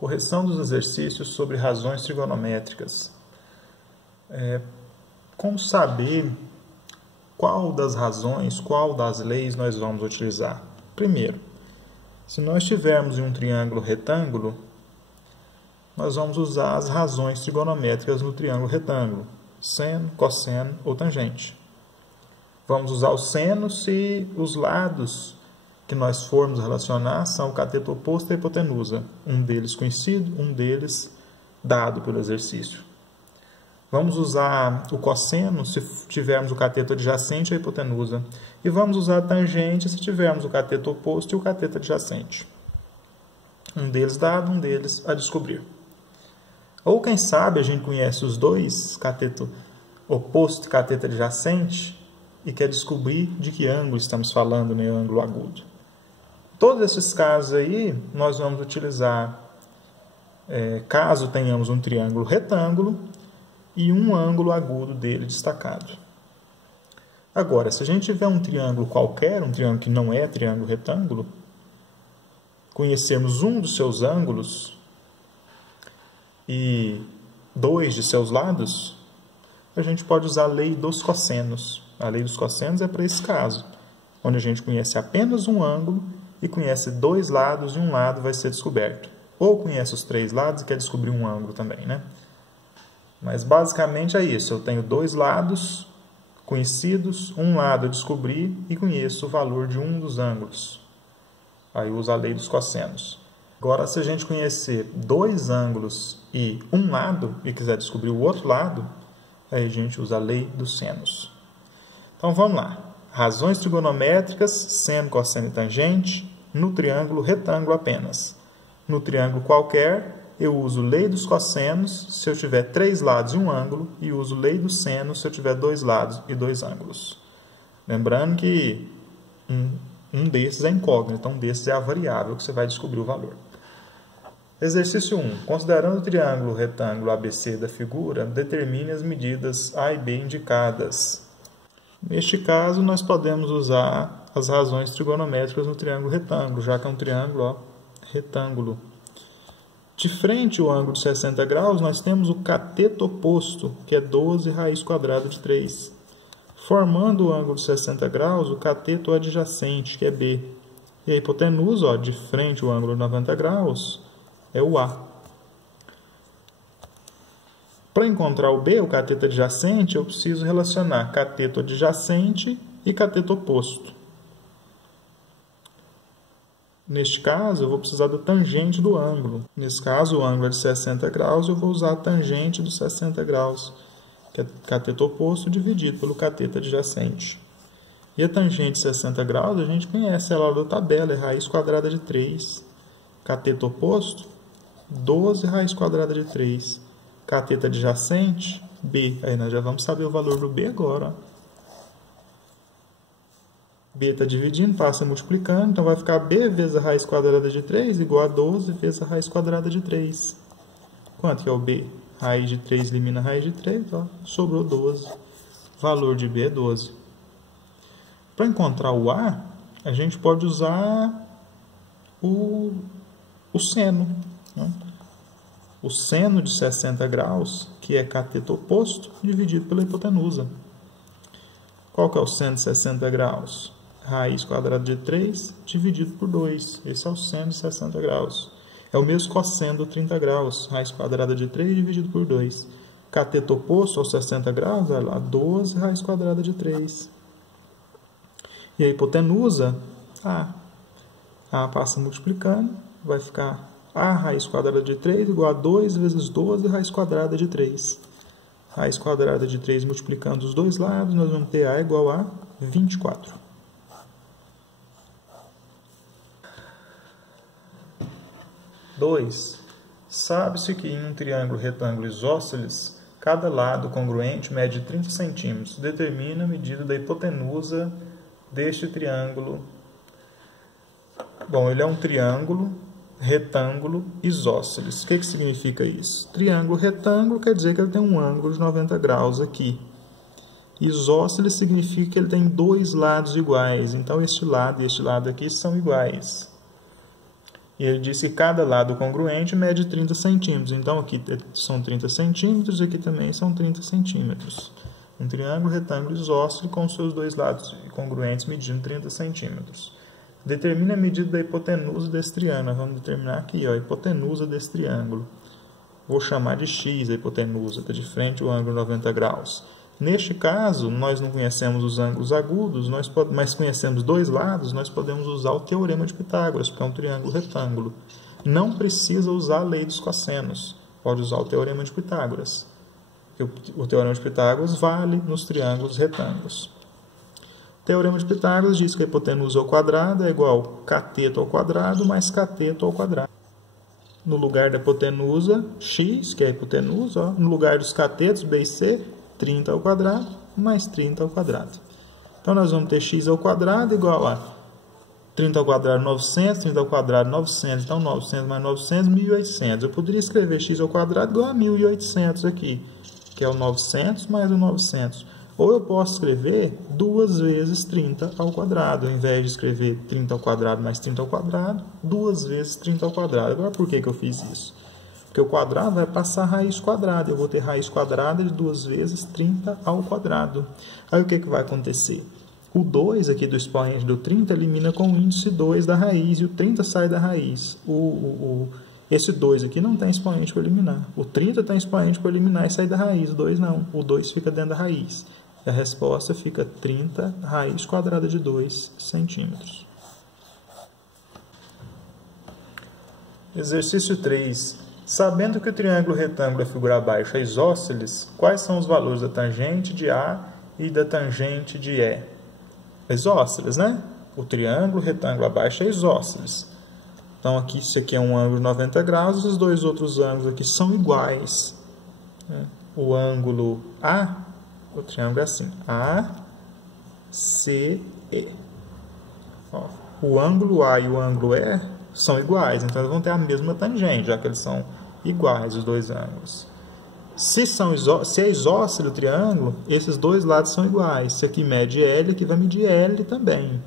Correção dos exercícios sobre razões trigonométricas. Como saber qual das razões, qual das leis nós vamos utilizar? Primeiro, se nós tivermos um triângulo retângulo, nós vamos usar as razões trigonométricas no triângulo retângulo, seno, cosseno ou tangente. Vamos usar o seno se os lados que nós formos relacionar são o cateto oposto e a hipotenusa, um deles conhecido, um deles dado pelo exercício. Vamos usar o cosseno se tivermos o cateto adjacente e a hipotenusa. E vamos usar a tangente se tivermos o cateto oposto e o cateto adjacente. Um deles dado, um deles a descobrir. Ou quem sabe a gente conhece os dois, cateto oposto e cateto adjacente, e quer descobrir de que ângulo estamos falando, né, ângulo agudo. Todos esses casos aí, nós vamos utilizar, caso tenhamos um triângulo retângulo e um ângulo agudo dele destacado. Agora, se a gente tiver um triângulo qualquer, um triângulo que não é triângulo retângulo, conhecermos um dos seus ângulos e dois de seus lados, a gente pode usar a lei dos cossenos. A lei dos cossenos é para esse caso, onde a gente conhece apenas um ângulo e conhece dois lados e um lado vai ser descoberto. Ou conhece os três lados e quer descobrir um ângulo também, né? Mas basicamente é isso. Eu tenho dois lados conhecidos, um lado eu descobri e conheço o valor de um dos ângulos. Aí eu uso a lei dos cossenos. Agora, se a gente conhecer dois ângulos e um lado e quiser descobrir o outro lado, aí a gente usa a lei dos senos. Então vamos lá. Razões trigonométricas, seno, cosseno e tangente, no triângulo retângulo apenas. No triângulo qualquer, eu uso lei dos cossenos se eu tiver três lados e um ângulo, e uso lei dos senos se eu tiver dois lados e dois ângulos. Lembrando que um desses é incógnito, então um desses é a variável que você vai descobrir o valor. Exercício 1. Considerando o triângulo retângulo ABC da figura, determine as medidas A e B indicadas. Neste caso, nós podemos usar as razões trigonométricas no triângulo retângulo, já que é um triângulo retângulo. De frente ao ângulo de 60 graus, nós temos o cateto oposto, que é 12 raiz quadrada de 3. Formando o ângulo de 60 graus, o cateto adjacente, que é B. E a hipotenusa, de frente ao ângulo de 90 graus, é o A. Para encontrar o B, o cateto adjacente, eu preciso relacionar cateto adjacente e cateto oposto. Neste caso, eu vou precisar da tangente do ângulo. Nesse caso, o ângulo é de 60 graus, eu vou usar a tangente dos 60 graus, que é cateto oposto dividido pelo cateto adjacente. E a tangente de 60 graus, a gente conhece ela da tabela, é raiz quadrada de 3. Cateto oposto, 12 raiz quadrada de 3. Cateto adjacente, B. Aí nós já vamos saber o valor do B agora. B está dividindo, passa multiplicando, então vai ficar B vezes a raiz quadrada de 3 igual a 12 vezes a raiz quadrada de 3. Quanto que é o B? Raiz de 3 elimina a raiz de 3, ó, sobrou 12. O valor de B é 12. Para encontrar o A, a gente pode usar o seno, né? O seno de 60 graus, que é cateto oposto, dividido pela hipotenusa. Qual que é o seno de 60 graus? Raiz quadrada de 3 dividido por 2. Esse é o seno de 60 graus. É o mesmo cosseno do 30 graus. Raiz quadrada de 3 dividido por 2. Cateto oposto aos 60 graus, olha lá, 12 raiz quadrada de 3. E a hipotenusa, A. A passa multiplicando, vai ficar A raiz quadrada de 3 igual a 2 vezes 12 raiz quadrada de 3. Raiz quadrada de 3 multiplicando os dois lados, nós vamos ter A igual a 24. Sabe-se que em um triângulo retângulo isósceles, cada lado congruente mede 30 centímetros. Determina a medida da hipotenusa deste triângulo. Bom, ele é um triângulo retângulo isósceles. O que significa isso? Triângulo retângulo quer dizer que ele tem um ângulo de 90 graus aqui. Isósceles significa que ele tem dois lados iguais. Então, este lado e este lado aqui são iguais. E ele disse que cada lado congruente mede 30 centímetros. Então, aqui são 30 centímetros e aqui também são 30 centímetros. Um triângulo retângulo isósceles com seus dois lados congruentes medindo 30 centímetros. Determine a medida da hipotenusa desse triângulo. Nós vamos determinar aqui, ó, a hipotenusa desse triângulo. Vou chamar de x a hipotenusa, está de frente o ângulo 90 graus. Neste caso, nós não conhecemos os ângulos agudos, mas conhecemos dois lados, nós podemos usar o teorema de Pitágoras, porque é um triângulo retângulo. Não precisa usar a lei dos cossenos, pode usar o teorema de Pitágoras. O teorema de Pitágoras vale nos triângulos retângulos. O teorema de Pitágoras diz que a hipotenusa ao quadrado é igual a cateto ao quadrado mais cateto ao quadrado. No lugar da hipotenusa, x, que é a hipotenusa, ó, no lugar dos catetos, b e c, 30 ao quadrado mais 30 ao quadrado. Então, nós vamos ter x ao quadrado igual a 30 ao quadrado, 900, 30 ao quadrado, 900. Então, 900 mais 900, 1.800. Eu poderia escrever x ao quadrado igual a 1.800 aqui, que é o 900 mais o 900. Ou eu posso escrever 2 vezes 30 ao quadrado. Ao invés de escrever 30 ao quadrado mais 30 ao quadrado, 2 vezes 30 ao quadrado. Agora, por que eu fiz isso? Porque o quadrado vai passar a raiz quadrada. Eu vou ter raiz quadrada de 2 vezes 30 ao quadrado. Aí o que vai acontecer? O 2 aqui do expoente do 30 elimina com o índice 2 da raiz. E o 30 sai da raiz. Esse 2 aqui não tem expoente para eliminar. O 30 tem expoente para eliminar e sair da raiz. O 2 não. O 2 fica dentro da raiz. E a resposta fica 30 raiz quadrada de 2 centímetros. Exercício 3. Sabendo que o triângulo retângulo da figura abaixo é isósceles, quais são os valores da tangente de A e da tangente de E? É isósceles, né? O triângulo retângulo abaixo é isósceles. Então, aqui, isso aqui é um ângulo de 90 graus, os dois outros ângulos aqui são iguais. O ângulo A, o triângulo é assim, A, C, E. Ó, o ângulo A e o ângulo E são iguais, então eles vão ter a mesma tangente, já que eles são iguais, os dois ângulos. Se é isósceles o triângulo, esses dois lados são iguais. Se aqui mede L, aqui vai medir L também.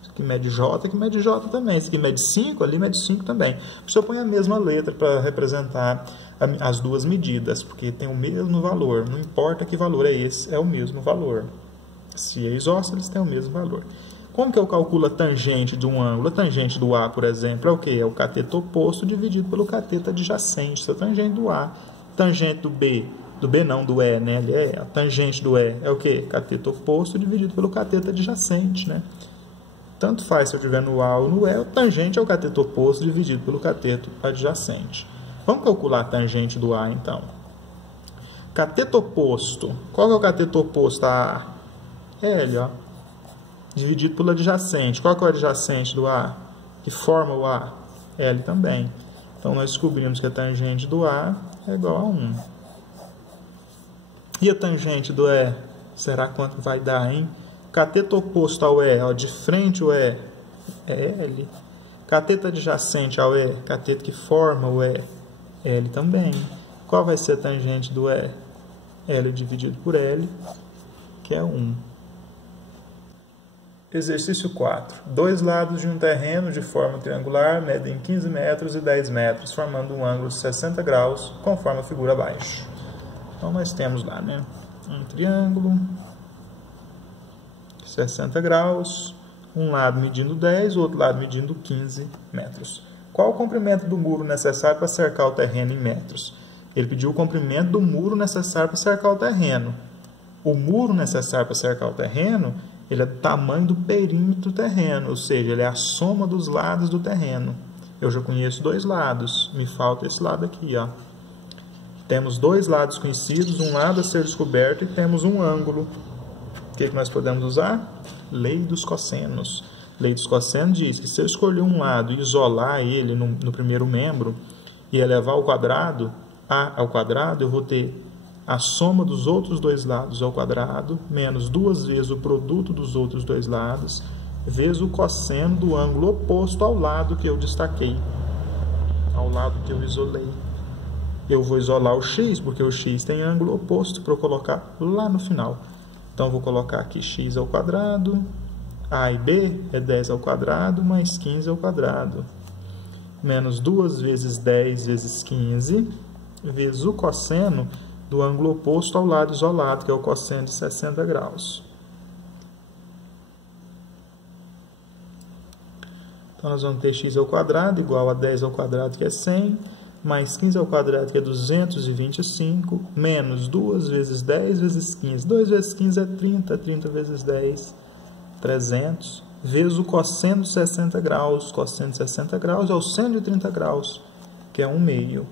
Se aqui mede J, aqui mede J também. Se aqui mede 5, ali mede 5 também. Você põe a mesma letra para representar as duas medidas, porque tem o mesmo valor. Não importa que valor é esse, é o mesmo valor. Se é isósceles, tem o mesmo valor. Como que eu calculo a tangente de um ângulo? A tangente do A, por exemplo, é o quê? É o cateto oposto dividido pelo cateto adjacente. Essa é a tangente do A. Tangente do B não, do E, né? A tangente do E é o quê? Cateto oposto dividido pelo cateto adjacente, né? Tanto faz se eu estiver no A ou no E, o tangente é o cateto oposto dividido pelo cateto adjacente. Vamos calcular a tangente do A, então. Cateto oposto. Qual é o cateto oposto a A? L, ó. Dividido pelo adjacente. Qual é o adjacente do A? Que forma o A? L também. Então, nós descobrimos que a tangente do A é igual a 1. E a tangente do E? Será quanto vai dar, hein? Cateto oposto ao E, ó, de frente o E, é L. Cateto adjacente ao E, cateto que forma o E, L também. Qual vai ser a tangente do E? L dividido por L, que é 1. Exercício 4. Dois lados de um terreno de forma triangular medem 15 metros e 10 metros, formando um ângulo de 60 graus, conforme a figura abaixo. Então, nós temos lá, né, um triângulo, 60 graus, um lado medindo 10, o outro lado medindo 15 metros. Qual o comprimento do muro necessário para cercar o terreno em metros? Ele pediu o comprimento do muro necessário para cercar o terreno. O muro necessário para cercar o terreno, ele é do tamanho do perímetro do terreno, ou seja, ele é a soma dos lados do terreno. Eu já conheço dois lados, me falta esse lado aqui, ó. Temos dois lados conhecidos, um lado a ser descoberto e temos um ângulo. O que nós podemos usar? Lei dos cossenos. Lei dos cossenos diz que se eu escolher um lado e isolar ele no primeiro membro e elevar ao quadrado, A ao quadrado, eu vou ter a soma dos outros dois lados ao quadrado, menos 2 vezes o produto dos outros dois lados, vezes o cosseno do ângulo oposto ao lado que eu destaquei, ao lado que eu isolei. Eu vou isolar o x, porque o x tem ângulo oposto para eu colocar lá no final. Então, vou colocar aqui x ao quadrado, a e b é 10 ao quadrado, mais 15 ao quadrado. menos 2 vezes 10 vezes 15, vezes o cosseno do ângulo oposto ao lado isolado, que é o cosseno de 60 graus. Então, nós vamos ter x ao quadrado igual a 10 ao quadrado, que é 100, mais 15 ao quadrado, que é 225, menos 2 vezes 10 vezes 15. 2 vezes 15 é 30, 30 vezes 10, 300, vezes o cosseno de 60 graus. Cosseno de 60 graus é o seno de 30 graus, que é 1/2.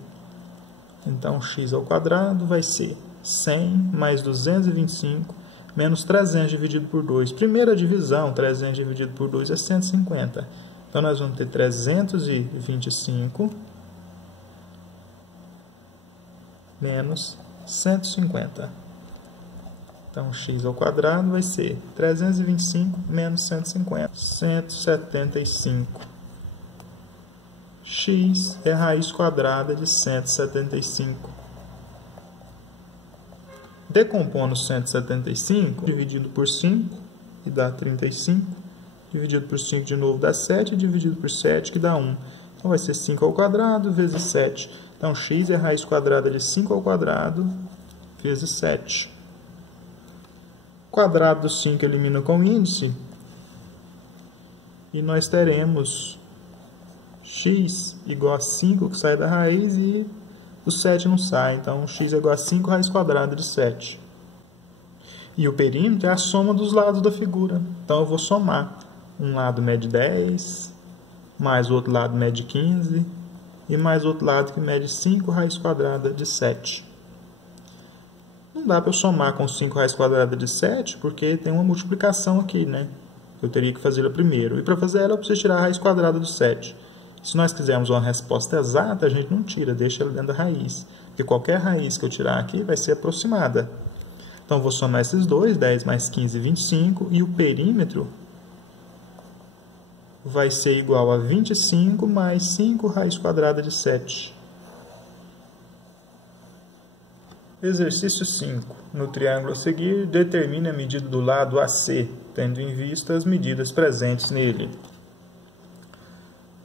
Então, x ao quadrado vai ser 100 mais 225, menos 300 dividido por 2. Primeira divisão, 300 dividido por 2 é 150. Então, nós vamos ter 325 menos 150. Então, x ao quadrado vai ser 325 menos 150, 175. X é a raiz quadrada de 175. Decompondo 175, dividido por 5, que dá 35. Dividido por 5 de novo dá 7, dividido por 7, que dá 1. Então, vai ser 5 ao quadrado vezes 7. Então, x é a raiz quadrada de 5 ao quadrado vezes 7. O quadrado do 5 elimina com o índice. E nós teremos x igual a 5, que sai da raiz, e o 7 não sai. Então, x é igual a 5 raiz quadrada de 7. E o perímetro é a soma dos lados da figura. Então, eu vou somar. Um lado mede 10, mais o outro lado mede 15, e mais o outro lado que mede 5 raiz quadrada de 7. Não dá para eu somar com 5 raiz quadrada de 7, porque tem uma multiplicação aqui, né? Eu teria que fazê-la primeiro. E para fazer ela, eu preciso tirar a raiz quadrada do 7. Se nós quisermos uma resposta exata, a gente não tira, deixa ela dentro da raiz. Porque qualquer raiz que eu tirar aqui vai ser aproximada. Então, eu vou somar esses dois, 10 mais 15, 25, e o perímetro vai ser igual a 25 mais 5 raiz quadrada de 7. Exercício 5. No triângulo a seguir, determine a medida do lado AC, tendo em vista as medidas presentes nele.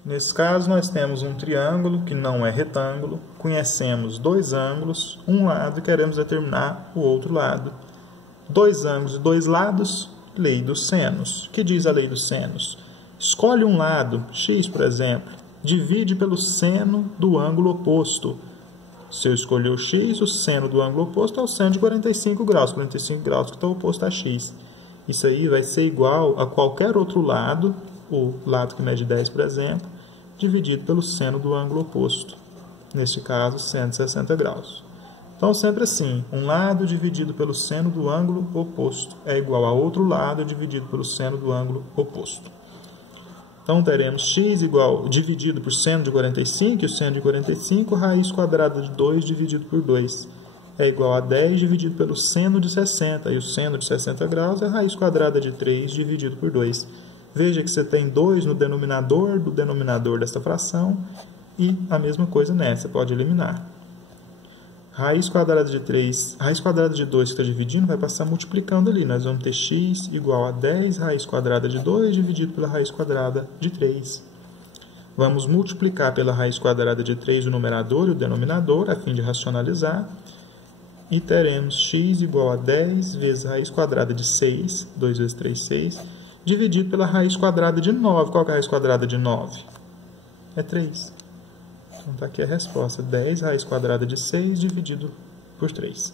Nesse caso, nós temos um triângulo que não é retângulo, conhecemos dois ângulos, um lado, e queremos determinar o outro lado. Dois ângulos e dois lados, lei dos senos. O que diz a lei dos senos? Escolhe um lado, x, por exemplo, divide pelo seno do ângulo oposto. Se eu escolher o x, o seno do ângulo oposto é o seno de 45 graus. 45 graus que está oposto a x. Isso aí vai ser igual a qualquer outro lado, o lado que mede 10, por exemplo, dividido pelo seno do ângulo oposto. Neste caso, 160 graus. Então, sempre assim, um lado dividido pelo seno do ângulo oposto é igual a outro lado dividido pelo seno do ângulo oposto. Então, teremos x igual, dividido por seno de 45, e o seno de 45, raiz quadrada de 2 dividido por 2. É igual a 10 dividido pelo seno de 60, e o seno de 60 graus é a raiz quadrada de 3 dividido por 2. Veja que você tem 2 no denominador do denominador desta fração, e a mesma coisa nessa, pode eliminar. Raiz quadrada de 3, raiz quadrada de 2 que está dividindo, vai passar multiplicando ali. Nós vamos ter x igual a 10 raiz quadrada de 2 dividido pela raiz quadrada de 3. Vamos multiplicar pela raiz quadrada de 3 o numerador e o denominador, a fim de racionalizar. E teremos x igual a 10 vezes a raiz quadrada de 6, 2 vezes 3, 6, dividido pela raiz quadrada de 9. Qual que é a raiz quadrada de 9? É 3. Então, está aqui a resposta. 10 raiz quadrada de 6 dividido por 3.